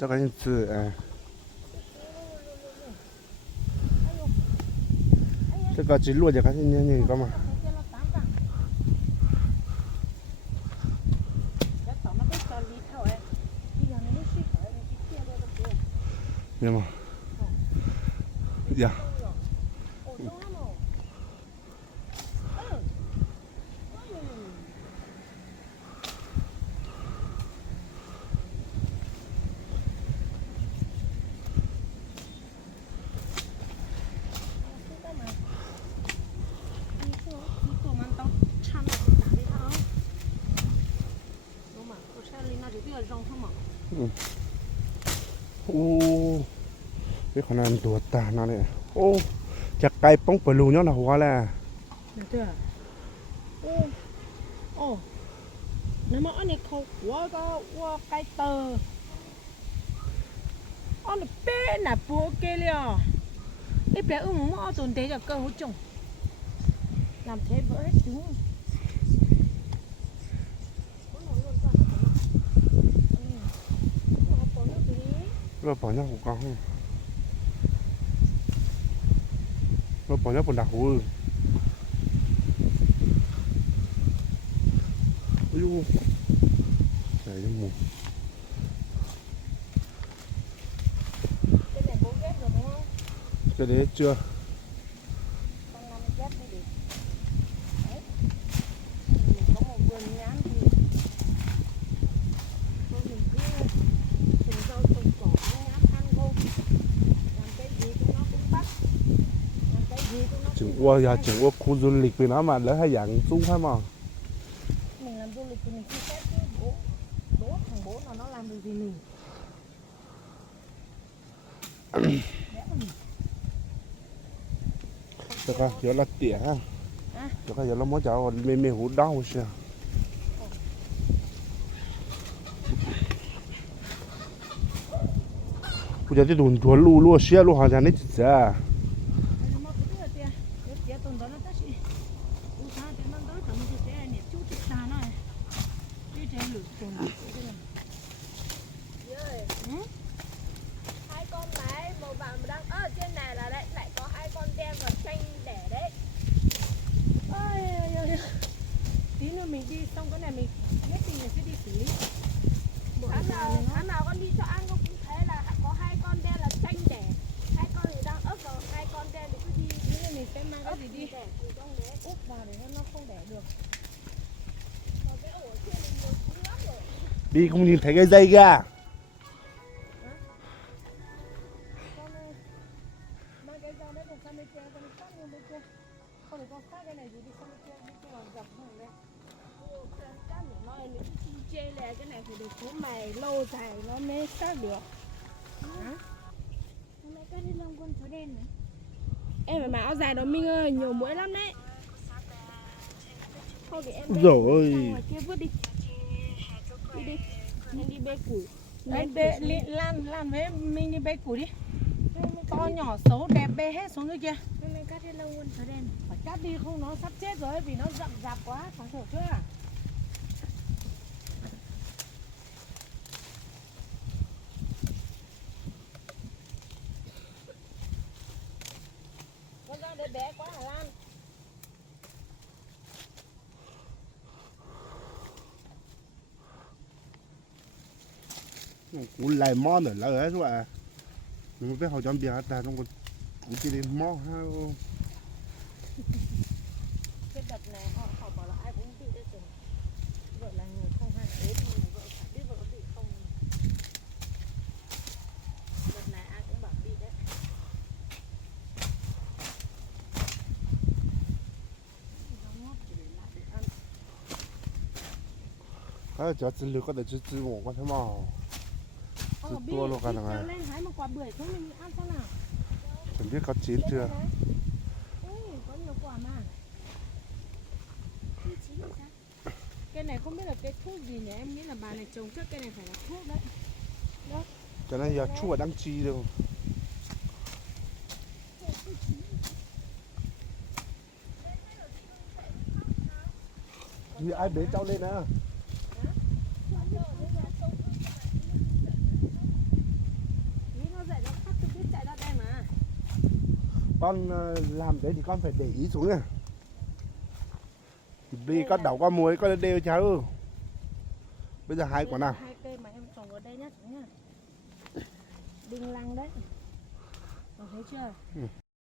cho cái sự cái có chỉ luôn cho cái như có mà nhưng mà dạ ô cái con nàyตัวตาnó này ô chặt cây bóng bự luôn nhá là hóa là được nếu mà anh ấy không quá có cái tờ anh ấy bé là bố kia liền cái bé mà tồn thế là cơ hội trồng làm thế vỡ hết trứng rồi bỏ nhá của con rồi bỏ nhá của đảo ư ui trời nó mù cái này bố ghép rồi đúng không? cái đấy chưa Con năm ghép đi được. Đấy. Mình có một vườn nhãn thì thôi mình cứ trồng rau trồng cỏ nhãn ăn thôi. Làm cái gì chúng nó cũng bắt. Làm cái gì chúng nó chừng qua giờ chừng qua khu du lịch với nó mà lấy hai dạng xuống hết mà mình làm du lịch thì mình xin phép chứ thằng bố nào nó làm được gì mình. cho cái giờ là tỉa ha cho cái giờ nó mới chào mê hú đau sao bây giờ thì đồn đùa lúa xía lúa hàng này chỉ ra Hai con mái màu vàng đang ở trên này là đấy lại có hai con đen và chanh đẻ đấy. Ôi, tí nữa mình đi xong cái này mình nhất định là sẽ đi xử lý. Tháng nào con đi cho ăn con cũng thấy là có hai con đen là chanh đẻ, hai con thì đang ấp vào, hai con đen thì cứ đi. Thế nên mình sẽ mang cái gì đi đẻ từ trong đấy úp vào để nó không đẻ được. Còn cái ổ trên mình nhiều thứ lắm rồi. đi không nhìn thấy cái dây ra Mang cái dao đấy còn sang bên kia, con đi sát luôn bên kia. Không thì con sát cái này rồi đi sang bên kia, bên kia còn dập hơn đây. Sát để nói những cái chê lè cái này phải để phố mày lâu dài nó mới sát được. Hả? Hôm nay cắt đi lông con chó đen này. Em phải mặc áo dài đó Minh ơi, nhiều muỗi lắm đấy. Thôi thì em rồi ngoài kia vứt đi. Đi đi. Em đi bê củi. Em bê Lan với Minh đi bê củi đi. To nhỏ xấu đẹp bê hết xuống dưới kia. Hôm nay cắt đi lông con chó đen. Phải cắt đi không nó sắp chết rồi vì nó rậm rạp quá, phải khổ chưa? Con ra đấy bé quá hả Lan? cú lại mò nữa là ấy rồi à mình biết họ chọn bia ta trong cú chỉ đi mò ha Cái đợt này họ bảo là ai cũng bị đấy rồi. Vợ là người không hay ốm nhưng mà vợ phải biết vợ bị không. Đợt này ai cũng bảo bị đấy. Nó ngót chỉ để lại để ăn. cái giờ chỉ lừa có thể chỉ một con thế mà chỉ tua luôn cả này lên hái một quả bưởi xuống mình ăn xem nào. chẳng biết có chín chưa Có nhiều quả mà. Khi chín thì sao? Cây này không biết là cây thuốc gì nhỉ, em nghĩ là bà này trồng trước cây này phải là thuốc đấy. Đó. cho nên giờ chua đang chi đâu như ai bế cháu lên à con làm đấy thì con phải để ý xuống nha. Vì con đậu con muối con đều cháu. Bây giờ hai quả nào? Hai cây mà em trồng ở đây nhá, nhá. Đinh lăng đấy. Thấy chưa?